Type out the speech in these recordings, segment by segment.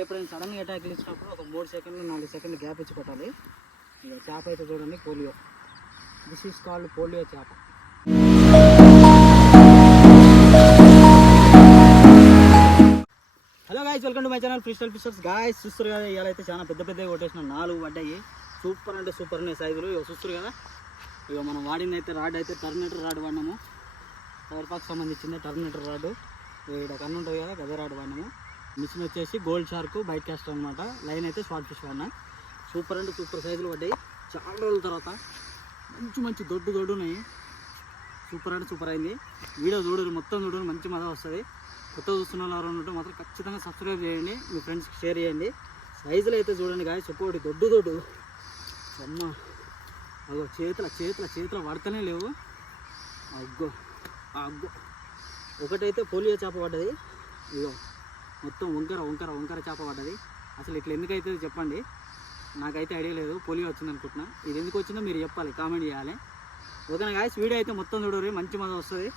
ఇట్లా ఎప్పుడైనా సడన్గా అటాక్ ఇచ్చినప్పుడు ఒక మూడు సెకండ్లు నాలుగు సెకండ్లు గ్యాప్ ఇచ్చి కొట్టాలి ఇక చేప అయితే చూడండి polio. This is called polio చేప. Hello guys welcome to my channel freestyle fishers guys చూస్తారు కదా ఇవాళ అయితే చాలా పెద్ద పెద్దగా కొట్టేసిన. నాలుగు పడ్డాయి. సూపర్ అంటే సూపర్ అనే సైజులు ఇక చూస్తారు కదా. ఇక మనం వాడింది అయితే రాడ్ అయితే టర్మినేటర్ రాడ్ వాడినాము. ఫైర్ పాక్ సంబంధించింది టర్మినేటర్ రాడ్ ఇక్కడ కన్ను ఉంటుంది కదా గదే రాడ్ వాడినాము. మిషన్ వచ్చేసి గోల్డ్ షార్క్ బైట్ క్యాస్టర్ అనమాట లైన్ అయితే స్వాట్ ఫిష్ వాడినా సూపర్ అంటే సూపర్ సైజులు పడ్డాయి. చాలా రోజుల తర్వాత మంచి మంచి దొడ్డు దొడ్డు ఉన్నాయి. సూపర్ అంటే సూపర్ అయింది. వీడియో చూడరు మొత్తం చూడరు మంచి మజా వస్తుంది. కొత్త చూస్తున్న వాళ్ళు ఎవరైనా ఉంటే మాత్రం ఖచ్చితంగా సబ్స్క్రైబ్ చేయండి. మీ ఫ్రెండ్స్కి షేర్ చేయండి. సైజులు అయితే చూడండి కానీ ఒక్కొక్కటి దొడ్డు దొడ్డు. అమ్మ అగో చేతుల చేతుల చేతుల పడతనే లేవు. అగ్గో అగ్గో. ఒకటైతే పోలియో చేప పడ్డది. ఇగో. మొత్తం వంకర వంకర వంకర చేప పడ్డది. అసలు ఇట్లా ఎందుకు అవుతుంది చెప్పండి. నాకైతే ఐడియా లేదు పోలియో వచ్చింది అనుకుంటున్నా ఇది ఎందుకు వచ్చిందో మీరు చెప్పాలి కామెంట్ చేయాలి. ఓకేనా గాయస్ వీడియో అయితే మొత్తం చూడరు మంచి మజా వస్తుంది.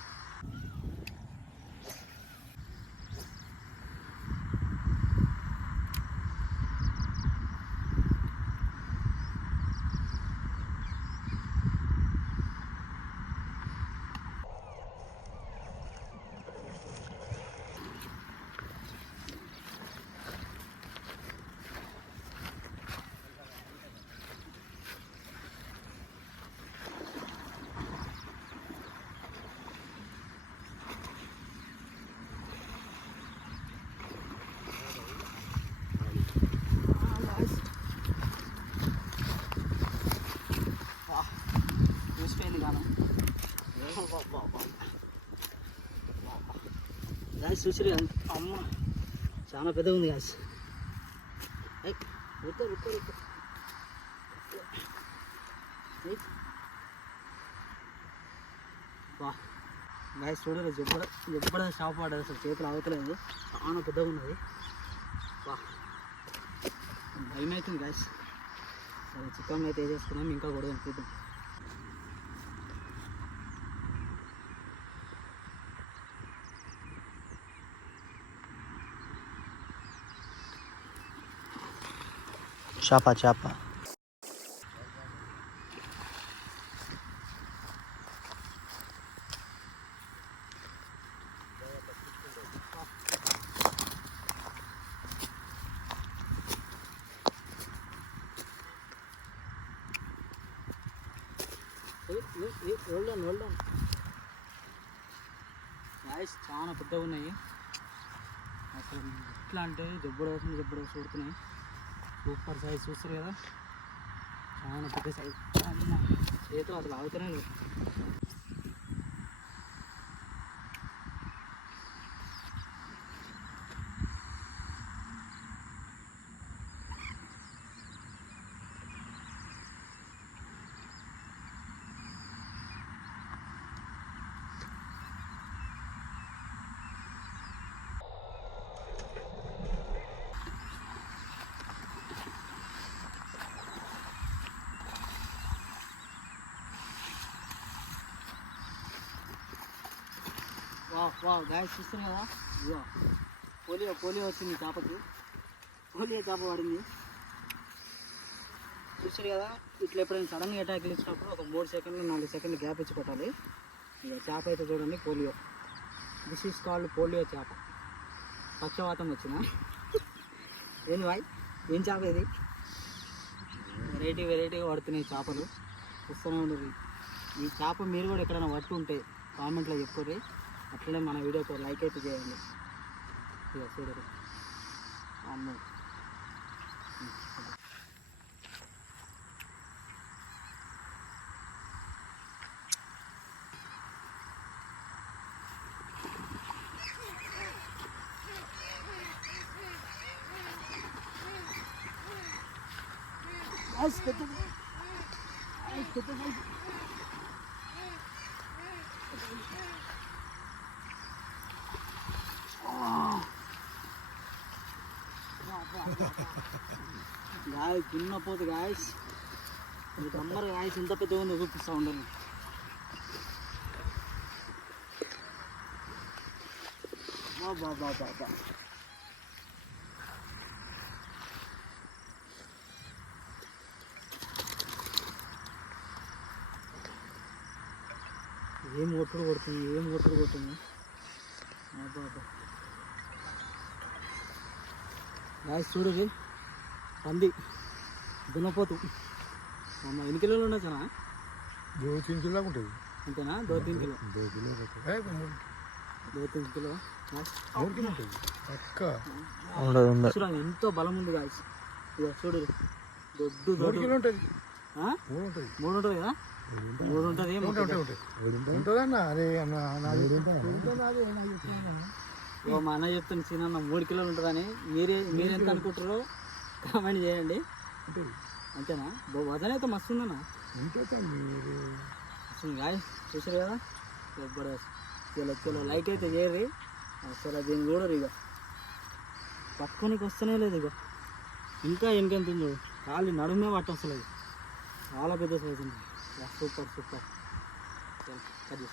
చూసిపోయింది కాలం చూసిరు అమ్మ చాలా పెద్దగా ఉంది గాయస్ రుక్క రుక్క రుక్క. వా. గాయస్ చూడరు ఎప్పుడ ఎప్పుడ షాప్ ఆడారు అసలు చేతులు ఆగుతలేదు చాలా పెద్దగా ఉన్నది. వా. భయం అవుతుంది గాయస్ సరే చికెన్ అయితే వేసేసుకున్నాం ఇంకా కూడా చూద్దాం. చేప చేప hold on hold on guys చాలా పెద్దగా ఉన్నాయి. అసలు ఎట్లా అంటే జబ్బుడు వస్తుంది జబ్బుడు వస్తుంది సూపర్ సైజ్ చూస్తారు కదా. చాలా పెద్ద సైజ్. అమ్మ చేతులు అసలు ఆగుతూనే వా వా గాయస్ చూస్తున్నారు కదా ఇదిగో పోలియో పోలియో వచ్చింది చేపకి. పోలియో చేప పడింది. చూసారు కదా ఇట్లా ఎప్పుడైనా సడన్గా అటాక్ ఇచ్చినప్పుడు ఒక మూడు సెకండ్లు నాలుగు సెకండ్లు గ్యాప్ ఇచ్చి కొట్టాలి. ఇక చేప అయితే చూడండి polio. This is called polio చేప. పక్షవాతం వచ్చిన ఏంది బాయ్? ఏం చేప ఇది? వెరైటీ వెరైటీగా పడుతున్నాయి చేపలు. వస్తూనే ఉండదు ఈ చేప మీరు కూడా ఎక్కడైనా పట్టు ఉంటే కామెంట్లో చెప్పుకోరు అట్లనే మన వీడియోకి లైక్ అయితే చేయండి ఇక చూడరు అమ్మో Guys, పెద్ద Guys, పెద్ద guys. గాయ దున్నపోతే గాయస్ కమ్మరు గాయస్ ఇంత పెద్దగా ఉందో చూపిస్తూ ఉండను బాబా బాబా బాబా ఏం ఒట్టుడు కొడుతుంది ఏం ఒట్టుడు కొడుతుంది? బాబా గాయస్ చూడండి. పంది. దున్నపోతు. అమ్మ ఎన్ని కిలోలు ఉన్నాయి చాలా దో తిన్ కిలో ఉంటుంది అంతేనా? దో తిన్ కిలో. దో కిలో దో తిన్ కిలో. చూడ ఎంతో బలం ఉంది గాయస్ ఇక చూడు. దొడ్డు దొడ్డు. కిలో ఉంటుంది మూడు ఉంటుంది కదా? మూడు ఉంటుంది ఉంటుంది? ఉంటుందన్న అదే అన్న చెప్తున్నా. ఓ మా అన్న చెప్తాను చిన్న మూడు కిలోలు ఉంటుందని. మీరే మీరు ఎంత అనుకుంటారో కామెంట్ చేయండి. అంతేనా? వజన్ అయితే మస్తు ఉందన్న. వస్తుంది గాయ చూసారు కదా? కిలో కిలో లైక్ అయితే చేయరు అసలు దీన్ని చూడరు ఇక పట్టుకోనికి వస్తూనే లేదు ఇక ఇంకా వెనకెంత ఉంది నడుమే పట్టు అసలు. చాలా పెద్ద సైజు ఉంది. Super super. చల్, కట్.